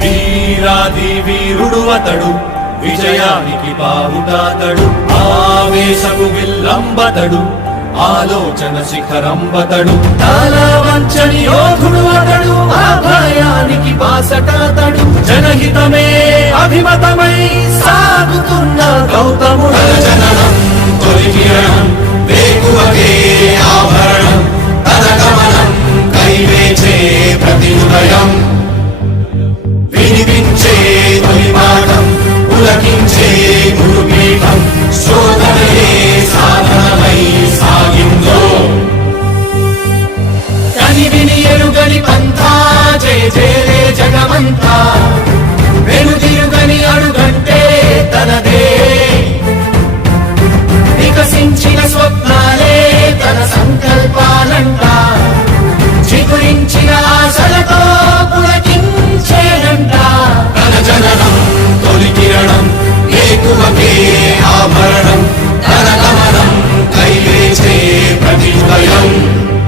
వీరాది వీరుడు అతడు, విజయానికి బావుటాతడు, ఆవేశపు విల్లంబతడు, ఆలోచన శిఖరంబతడు, తలవంచని యోధుడు అతడు, అభయానికి బాసటాతడు, జనహితమే అభిమతమై సాగుతున్న గౌతముడు. జననం తొలి కిరణం వేకువకే ఆభరణం, తన గమనం కైవేచే ప్రతి ఉదయం, వినిపించే తొలి మాటం పులకించే గురుపీఠం, శోధనయే సాధనమై సాగిందో. కని విని ఎరుగని పంథా జయ జయలే జగమంతా, వెనుదిరుగని అడుగంటే తనదే, వికసించిన స్వప్నాలే తన సంకల్పాలంట, చిగురించిన ఆశలతో పులకించేనంట. తన జననం తొలి కిరణం వేకువకే ఆభరణం,